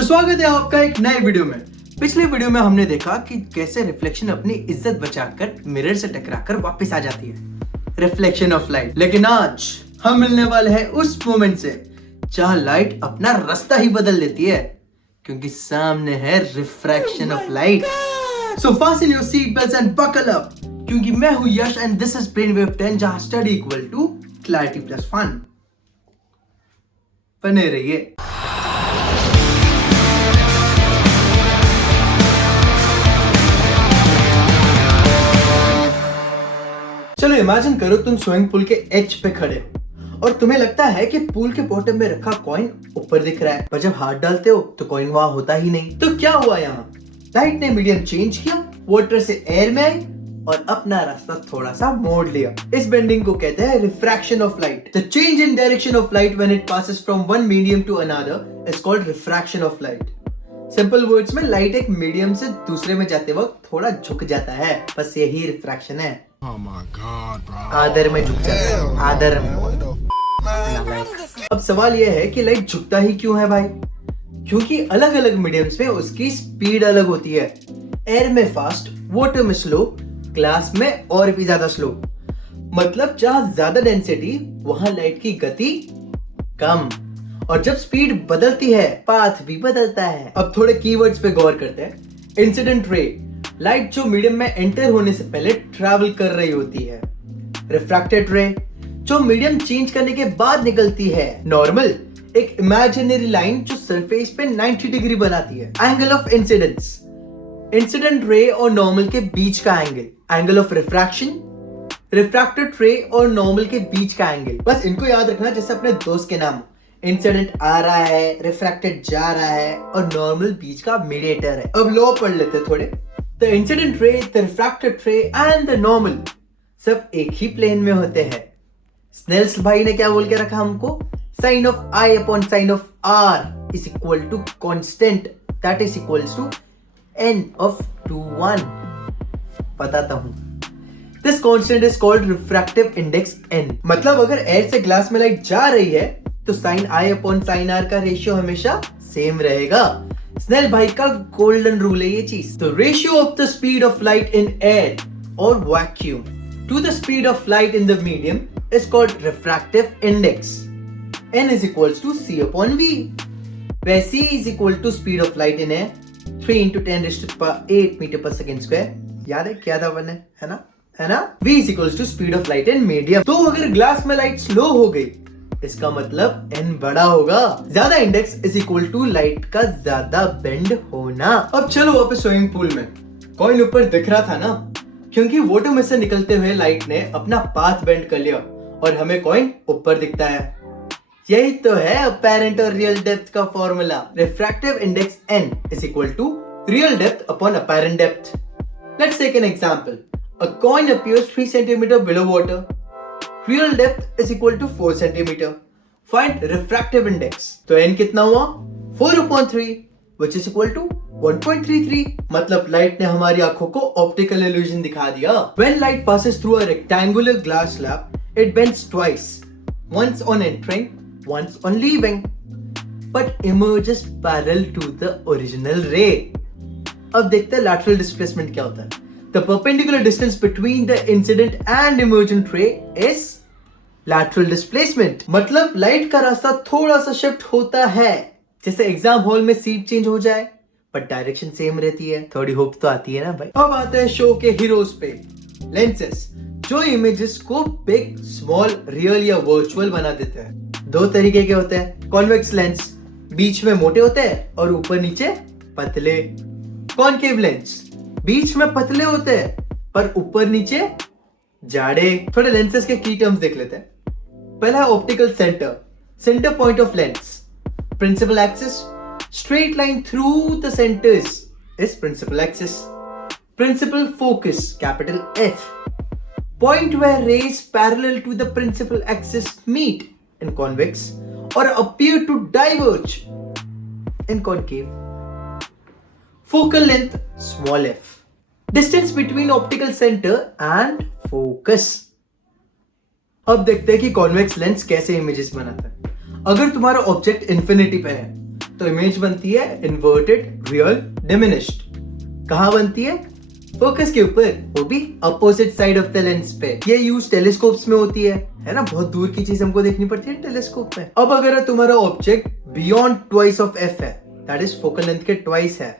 तो स्वागत है आपका एक नए वीडियो में। पिछले वीडियो में हमने देखा कि कैसे रिफ्लेक्शन अपनी इज्जत बचाकर मिरर से टकराकर वापस आ जाती है, रिफ्लेक्शन ऑफ लाइट। लेकिन आज हम मिलने वाले हैं उस मोमेंट से जहां लाइट अपना रास्ता ही बदल देती है, क्योंकि सामने है refraction of light. So fasten your seat belts and buckle up, क्योंकि मैं हूं Yash and this is brainwave 10, जहां study equal to clarity plus fun. बने रहिए। चलो इमेजिन करो तुम स्विमिंग पूल के एज पे खड़े हो और तुम्हें लगता है कि पूल के बॉटम में रखा कॉइन ऊपर दिख रहा है, पर जब हाथ डालते हो तो कॉइन वहां होता ही नहीं। तो क्या हुआ यहाँ? लाइट ने मीडियम चेंज किया, वाटर से एयर में आई और अपना रास्ता थोड़ा सा मोड़ लिया। इस बेंडिंग को कहते हैं refraction of light. The change in direction of light when it passes from one medium to another is called refraction of light. Simple words में लाइट एक मीडियम से दूसरे में जाते वक्त थोड़ा झुक जाता है, बस यही रिफ्रैक्शन है। Oh my God, bro. आदर में झुक जाता है, आदर में। अब सवाल यह है कि लाइट झुकता ही क्यों है भाई? क्योंकि अलग अलग मीडियम्स में उसकी स्पीड अलग होती है। एयर में फास्ट, वाटर में स्लो, ग्लास में और भी ज्यादा स्लो। मतलब जहां ज्यादा डेंसिटी वहां लाइट की गति कम, और जब स्पीड बदलती है पाथ भी बदलता है। अब थोड़े कीवर्ड्स पे गौर करते हैं। इंसिडेंट रे, लाइट जो मीडियम में एंटर होने से पहले ट्रैवल कर रही होती है। रिफ्रैक्टेड रे, जो मीडियम चेंज करने के बाद निकलती है। नॉर्मल, एक इमेजिनरी लाइन जो सरफेस पे 90 डिग्री बनाती है। Angle of incidence, incident ray और नॉर्मल के बीच का angle. Angle of refraction, refracted रे और नॉर्मल के बीच का एंगल। बस इनको याद रखना जैसे अपने दोस्त के नाम। इंसिडेंट आ रहा है, रिफ्रैक्टेड जा रहा है और नॉर्मल बीच का मीडिएटर है। अब लॉ पढ़ लेते थोड़े। The incident ray, the refracted ray and the normal सब एक ही प्लेन में होते हैं। स्नेल्स भाई ने क्या बोल के रखा हमको? Sin of I upon sin of R is equal to constant that is equals to n of 2 1। बताता हूँ। This constant is called refractive index n। मतलब अगर एयर से ग्लास में लाइट जा रही है तो sin I upon sin R का रेशियो हमेशा सेम रहेगा। स्नेल भाई का गोल्डन रूल है ये चीज। तो ratio of the speed of light in air और vacuum to the speed of light in the medium is called refractive index. n is equals to c upon v, where c is equal to speed of light in air 3 into 10 raised to the 8 meter per second square। याद है क्या था बने, है ना? v is equals to speed of light in medium। तो अगर glass में लाइट स्लो हो गई इसका मतलब n बड़ा होगा। ज्यादा index is equal to light का ज्यादा बेंड होना। अब चलो वापस स्विमिंग पूल में। कॉइन ऊपर दिख रहा था ना, क्योंकि वाटर में से निकलते हुए लाइट ने अपना पाथ बेंड कर लिया और हमें कॉइन ऊपर दिखता है। यही तो है अपैरेंट और रियल डेप्थ का formula. Refractive index n is equal to real depth upon apparent depth. Let's take an example. A coin appears 3 centimetre below water. Real depth is equal to 4 centimeter. Find refractive index. तो n कितना हुआ? 4/3, which is equal to 1.33। मतलब light ने हमारी आंखों को optical illusion दिखा दिया। When light passes through a rectangular glass slab, it bends twice, once on entering, once on leaving, but emerges parallel to the original ray। अब देखते हैं lateral displacement क्या होता है। The perpendicular distance between the incident and emergent ray is lateral displacement। मतलब light का रास्ता थोड़ा सा शिफ्ट होता है, जैसे एग्जाम हॉल में सीट चेंज हो जाए पर डायरेक्शन सेम रहती है। थोड़ी होप तो आती है ना भाई। अब आते हैं शो के हीरोज पे। लेंसेज, जो इमेजेस को बिग, स्मॉल, रियल या वर्चुअल बना देते हैं। दो तरीके के होते हैं। कॉन्वेक्स लेंस, बीच में मोटे होते हैं और ऊपर नीचे पतले। कॉनकेव लेंस, बीच में पतले होते हैं पर ऊपर नीचे जाड़े। थोड़े लेंसेज के की टर्म्स देख लेते हैं। पहला है optical centre, centre point of lens. Principal axis, straight line through the centres is principal axis. Principal focus, capital F, point where rays parallel to the principal axis meet in convex और appear to diverge in concave. Focal length, small f. Distance between optical center and focus। अब देखते हैं कि convex lens कैसे images बनाता है। अगर तुम्हारा ऑब्जेक्ट इन्फिनिटी पे है तो इमेज बनती है इन्वर्टेड, रियल, डिमिनिश्ड। कहाँ बनती है? फोकस के ऊपर, वो भी opposite side of the lens पे। ये यूज टेलीस्कोप्स में होती है ना, बहुत दूर की चीज हमको देखनी पड़ती है टेलीस्कोप में। अब अगर तुम्हारा object beyond twice of F है, दैट इज फोकल लेंथ के ट्वाइस है,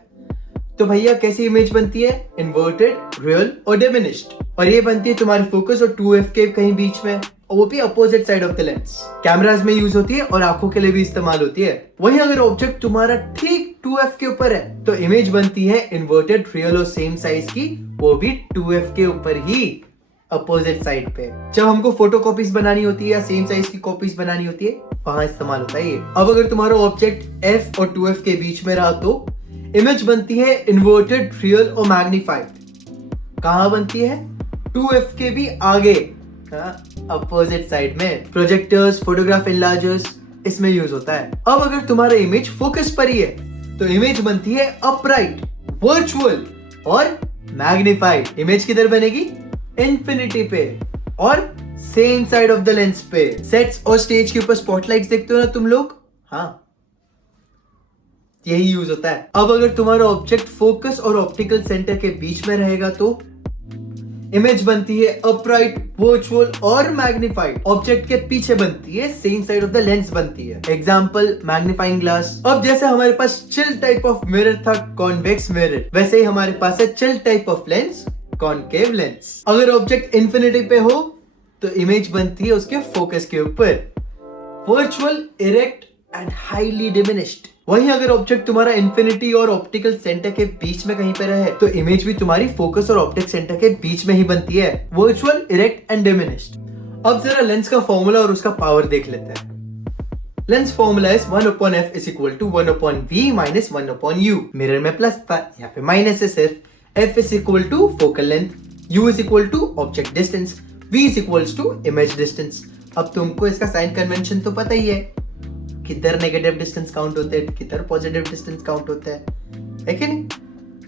तो भैया कैसी इमेज बनती है? इन्वर्टेड, रियल और डिमिनिश्ड। और ये बनती है तुम्हारे फोकस और 2f के कहीं बीच में, और वो भी opposite side of the lens. Cameras में यूज होती है और आंखों के लिए भी इस्तेमाल होती है। वहीं अगर ऑब्जेक्ट तुम्हारा ठीक 2f के ऊपर है तो इमेज बनती है इन्वर्टेड, रियल और सेम साइज की, वो भी 2f के ऊपर ही, अपोजिट साइड पे। जब हमको फोटो कॉपीज बनानी होती है या सेम साइज की कॉपीज बनानी होती है, वहां इस्तेमाल होता है ये। अब अगर तुम्हारा ऑब्जेक्ट f और 2f के बीच में रहा तो इमेज बनती है इन्वर्टेड, रियल और मैग्नीफाइड। कहां बनती है? 2f के भी आगे, अपोजिट साइड में। प्रोजेक्टर्स, फोटोग्राफ एनलार्जर्स इसमें यूज होता है। अब अगर तुम्हारा इमेज फोकस पर ही है तो इमेज बनती है अपराइट, वर्चुअल और मैग्नीफाइड। इमेज किधर बनेगी? इन्फिनिटी पे और same side of the lens पे। सेट्स और स्टेज के ऊपर स्पॉटलाइट्स देखते हो ना तुम लोग, हाँ, यही यूज होता है। अब अगर तुम्हारा ऑब्जेक्ट फोकस और ऑप्टिकल सेंटर के बीच में रहेगा तो इमेज बनती है अपराइट, वर्चुअल और मैग्नीफाइड। ऑब्जेक्ट के पीछे बनती है, same side of the lens बनती है। Example, magnifying glass. अब जैसे हमारे पास चिल टाइप ऑफ मिरर था, कॉन्वेक्स मिरर, वैसे ही हमारे पास है chill type of lens, concave lens. अगर ऑब्जेक्ट इन्फिनिटी पे हो तो इमेज बनती है उसके फोकस के ऊपर, virtual, erect and highly diminished. वहीं अगर ऑब्जेक्ट तुम्हारा इन्फिनिटी और ऑप्टिकल सेंटर के बीच में कहीं पे रहे तो इमेज भी तुम्हारी फोकस और ऑप्टिक सेंटर के बीच में ही बनती है, वर्चुअल, इरेक्ट एंड डिमिनिश्ड। अब जरा लेंस का फॉर्मूला और उसका पावर देख लेते हैं। Lens formula is 1/f is equal to 1/v minus 1/u। Mirror में प्लस था, यहाँ पे माइनस है सिर्फ। f is equal to focal length, u is equal to object distance, v is equals to image distance। अब तुमको इसका sign convention तो पता ही है, किधर नेगेटिव डिस्टेंस काउंट होते हैं, किधर पॉजिटिव डिस्टेंस काउंट होता है कि नहीं?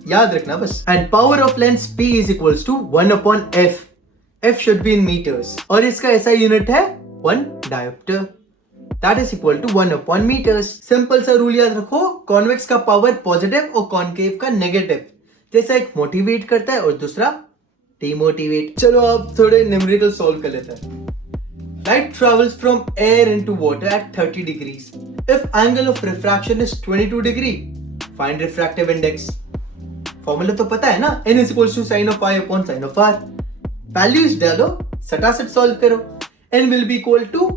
याद रखना बस। And power of lens P is equals to 1/f। f should be in meters और इसका ऐसा यूनिट है 1 diopter, that is equal to 1/meters। Simple सा रूल याद रखो, कॉन्वेक्स का पावर पॉजिटिव और कॉनकेव का नेगेटिव। जैसा एक मोटिवेट करता है और दूसरा डिमोटिवेट। चलो अब थोड़े न्यूमेरिकल सॉल्व कर लेते हैं। Light travels from air into water at 30 degrees. If angle of refraction is 22 degree, find refractive index. Formula तो पता है ना, n is equals to sin of I upon sin of R। Values डालो, सटासट solve करो। n will be equal to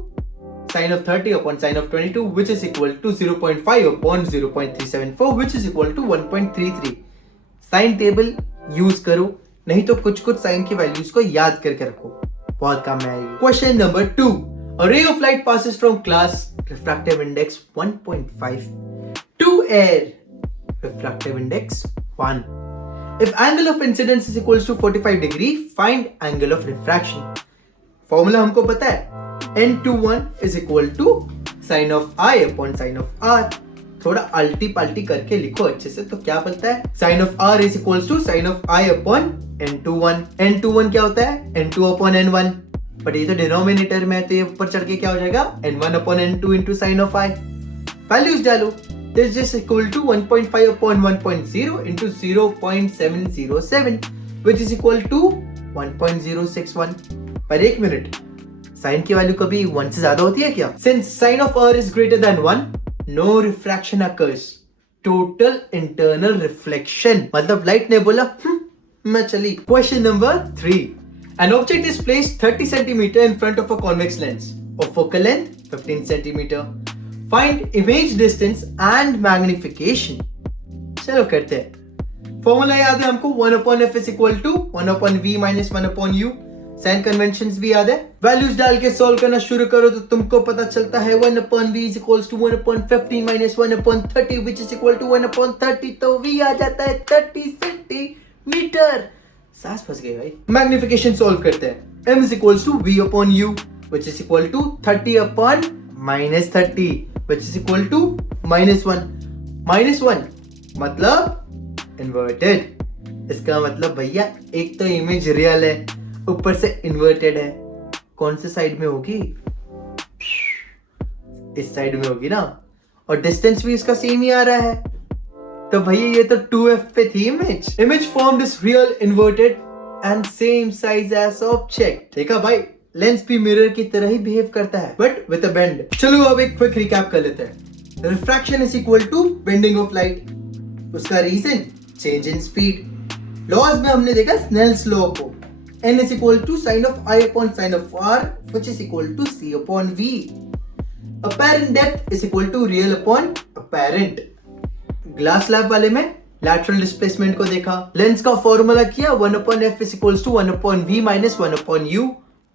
sin of 30 upon sin of 22, which is equal to 0.5 upon 0.374, which is equal to 1.33। Sine table use करो, नहीं तो कुछ कुछ sign की values को याद करके रखो, बहुत काम में आएगी। Question number 2, a ray of light passes from glass, refractive index 1.5 to air, refractive index 1। If angle of incidence is equals to 45 degree, find angle of refraction। Formula हमको पता है, n21 is equal to sin of I upon sin of R। थोड़ा अल्टी पल्टी करके लिखो अच्छे से तो क्या बनता है, sin of R is equals to sin of I upon n21। n21 क्या होता है, n2 upon n1, बट ये तो डिनोमिनेटर में है तो ये ऊपर चढ़ के क्या हो जाएगा, n1 upon n2 into sin of I। Values डालो, this is equal to 1.5 upon 1.0 into 0.707, which is equal to 1.061 पर एक मिनट। साइन की वैल्यू कभी 1 से ज्यादा होती है क्या? Since sin of R is greater than 1, no refraction occurs, total internal reflection। मतलब लाइट ने बोला मैं चली। Question number 3, an object is placed 30 centimeter in front of a convex lens of focal length 15 centimeter, find image distance and magnification। चलो करते हैं। Formula याद है हमको, 1/f is equal to 1/v minus 1/u। Sign conventions भी याद है। Values डाल के सॉल्व करना शुरू करो तो तुमको पता चलता है 1/v is equals to 1/15 minus 1/30 which is equal to 1/30, तो v आ जाता है 30 सेंटीमीटर। सांस फंस गई भाई। मैग्निफिकेशन सॉल्व करते हैं। m is equals to v upon u which is equal to 30 upon minus 30 which is equal to -1। -1 मतलब इन्वर्टेड। इसका मतलब भैया एक तो इमेज रियल है, ऊपर से इन्वर्टेड है। कौन से साइड में होगी? इस साइड में होगी ना। और डिस्टेंस भी इसका सेम ही आ रहा है। तो भैया ये तो 2f पे थी image. Image formed is real inverted and same size as object. देखा भाई, लेंस भी मिरर की तरह ही बिहेव करता है बट विद अ बेंड। चलो अब एक क्विक रिकैप कर लेते हैं। Refraction is equal to bending of light. उसका reason change in speed. Laws में हमने देखा स्नेल्स लॉ को, n is equal to sin of I upon sin of r which is equal to c upon v. Apparent depth is equal to real upon apparent. Glass lab वाले में lateral displacement को देखा, lens का formula किया 1 upon f is equals to 1 upon v minus 1 upon u.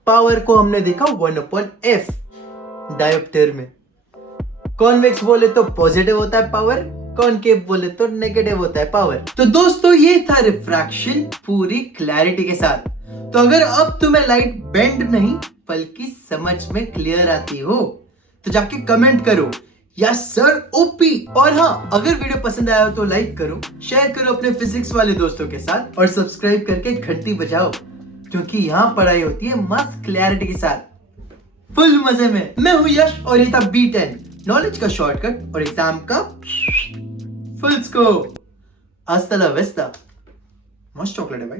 Power को हमने देखा 1 upon f dioptre में। कॉन्वेक्स बोले तो पॉजिटिव होता है पावर, कॉनकेव बोले तो नेगेटिव होता है पावर। तो दोस्तों ये था रिफ्रैक्शन पूरी क्लैरिटी के साथ। तो अगर अब तुम्हें लाइट बेंड नहीं बल्कि समझ में क्लियर आती हो तो जाके कमेंट करो यस सर ओपी। और हाँ, अगर वीडियो पसंद आया हो तो लाइक करो, शेयर करो अपने फिजिक्स वाले दोस्तों के साथ और सब्सक्राइब करके घंटी बजाओ, क्योंकि यहाँ पढ़ाई होती है मस्त क्लैरिटी के साथ, फुल मजे में। मैं हूँ यश और ये था B10, नॉलेज का शॉर्टकट और एग्जाम का फुल स्कोप। हasta la vista। मस्त चॉकलेट है भाई।